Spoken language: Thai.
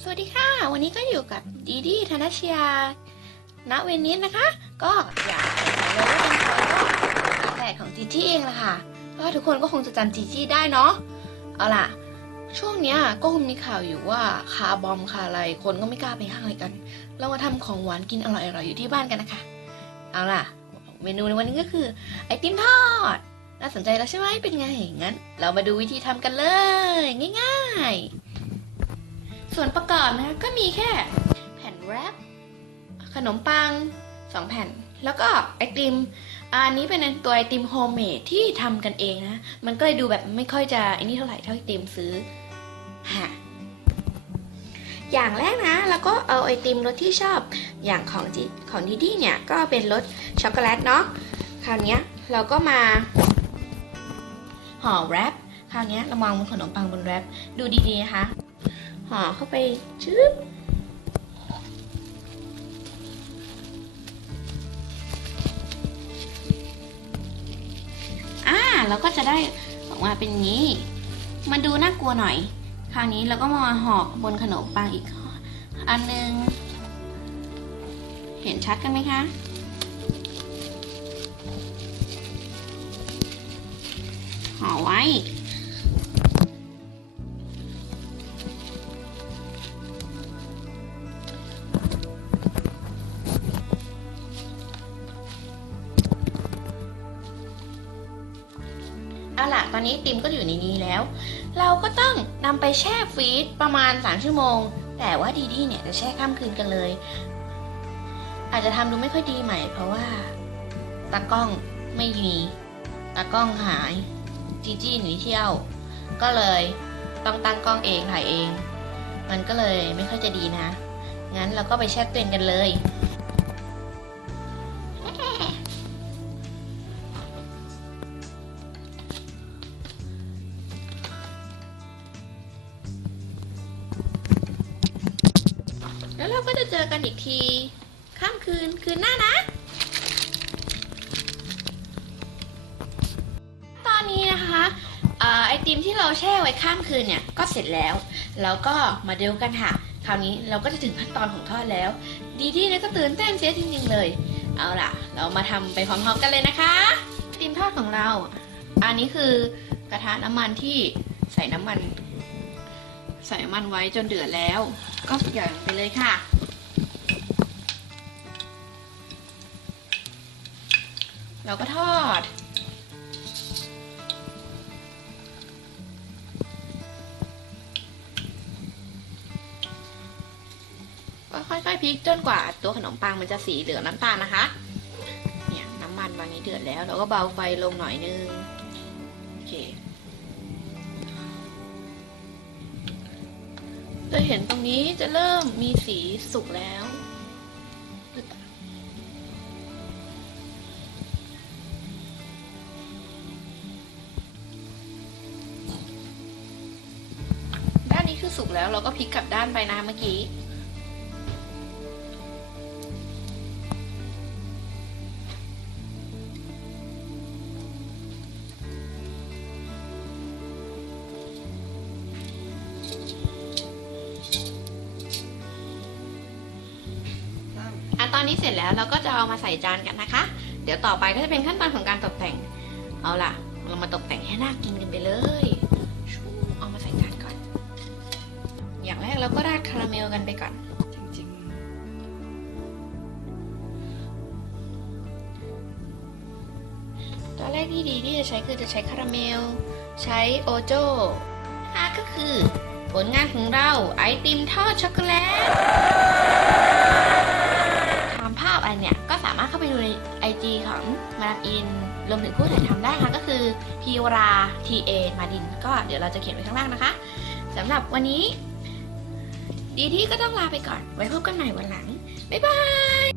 สวัสดีค่ะ วันนี้ก็อยู่กับดีดีธนชยาณเวนิสนะคะ ก็อยากบอกเลยว่าเป็นตัวก็แฝดของจีจี้เองละค่ะเพราะว่าทุกคนก็คงจะจำจีจี้ได้เนาะเอาล่ะ ช่วงเนี้ยก็คงมีข่าวอยู่ว่าคาร์บอมคาอะไรคนก็ไม่กล้าไปห้างอะไรกัน เรามาทำของหวานกินอร่อยๆอยู่ที่บ้านกันนะคะ เอาล่ะ เมนูในวันนี้ก็คือ ไอติมทอดน่าสนใจแล้วใช่ไหมเป็นไงงั้น เรามาดูวิธีทำกันเลย ง่าย ๆ ส่วนประกอบนะก็มีแค่แผ่นแรปขนมปัง 2 แผ่น แล้วก็ไอติม อันนี้เป็นตัวไอติมโฮมเมดที่ทำกันเองนะ มันก็เลยดูแบบไม่ค่อยจะไอ้นี่เท่าไหร่เท่าไอติมซื้อฮะอย่างแรกนะแล้วก็เอาไอติมรสที่ชอบอย่างของจีของดีดี้เนี่ยก็เป็นรสช็อกโกแลตเนาะคราวนี้เราก็มาห่อแรปคราวนี้เราวางบนขนมปังบนแรปดูดีๆนะคะ ห่อเข้าไปชึบอ่าเราก็จะได้ออกมาเป็นงนี้ มันดูน่ากลัวหน่อย คราวนี้เราก็มาห่อบนขนมปังอีกอันหนึง เห็นชัดกันไหมคะห่อไว้ ล่ะตอนนี้ติมก็อยู่ในนี้แล้ว เราก็ต้องนำไปแช่ฟรีซประมาณ 3 ชั่วโมง แต่ว่าดีดีเนี่ยจะแช่ข้ามคืนกันเลย อาจจะทำดูไม่ค่อยดีใหม่ เพราะว่าตากล้องไม่มีตากล้องหายจีจี้หนีเที่ยว ก็เลยต้องตั้งกล้องเองถ่ายเอง มันก็เลยไม่ค่อยจะดีนะ งั้นเราก็ไปแช่เตู้นกันเลย แล้วเราก็จะเจอกันอีกทีค่ำคืนคืนหน้านะ ตอนนี้นะคะไอติมที่เราแช่ไว้ข้ามคืนเนี่ยก็เสร็จแล้วแล้วก็มาดูกันค่ะ คราวนี้เราก็จะถึงขั้นตอนของทอดแล้ว ดีดีเนี่ยก็ตื่นเต้นเสียจริง ๆ เลย เอาล่ะ เรามาทำไปพร้อมๆกันเลยนะคะไอติมทอดของเรา อันนี้คือกระทะน้ำมันที่ใส่น้ำมัน ใส่น้ำมันไว้จนเดือดแล้ว ก็หย่อนไปเลยค่ะ เราก็ทอด ก็ค่อยๆพลิกจนกว่าตัวขนมปังมันจะสีเหลืองน้ำตาลนะคะ เนี่ยน้ำมันบางนี้เดือดแล้ว เราก็เบาไฟลงหน่อยนึง โอเค จะเห็นตรงนี้จะเริ่มมีสีสุกแล้วด้านนี้คือสุกแล้วเราก็พลิกกลับด้านไปนะเมื่อกี้ นี้เสร็จแล้วเราก็จะเอามาใส่จานกันนะคะ เดี๋ยวต่อไปก็จะเป็นขั้นตอนของการตกแต่ง เอาล่ะ เรามาตกแต่งให้น่ากินกันไปเลยเอามาใส่จานก่อน อย่างแรกเราก็ราดคาราเมลกันไปก่อนจริงตัวแรกที่ดีที่จะใช้คือจะใช้คาราเมล ใช้โอโจห้าก็คือ ผลงานของเราไอติมทอดช็อกโกแลตามภาพอันเนี่ย ก็สามารถเข้าไปดูใน IG ของมาดามอิน รวมถึงผู้ถ่ายทำได้ค่ะ ก็คือพีรา TA มาดิน ก็เดี๋ยวเราจะเขียนไว้ข้างล่างนะคะสำหรับวันนี้ ดีที่ก็ต้องลาไปก่อน ไว้พบกันใหม่วันหลัง บ๊ายบาย